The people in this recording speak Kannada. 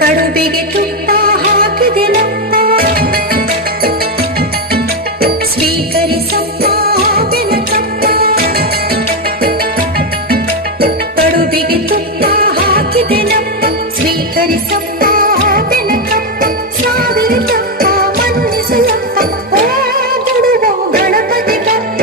ಕಡುಬಿಗೆ ತುಪ್ಪ ಹಾಕಿದೆನಪ್ಪ, ಸ್ವೀಕರಿಸಪ್ಪ ಬೆನಕಪ್ಪ. ಕಡುಬಿಗೆ ತುಪ್ಪ ಹಾಕಿದೆನಪ್ಪ, ಸ್ವೀಕರಿಸಪ್ಪ ಬೆನಕಪ್ಪ. ಸಾವಿರ ತಪ್ಪ ಮನ್ನಿಸಲಪ್ಪ, ಓ ಗುಡುಗೋ ಗಣಪತಿ ಬಪ್ಪ.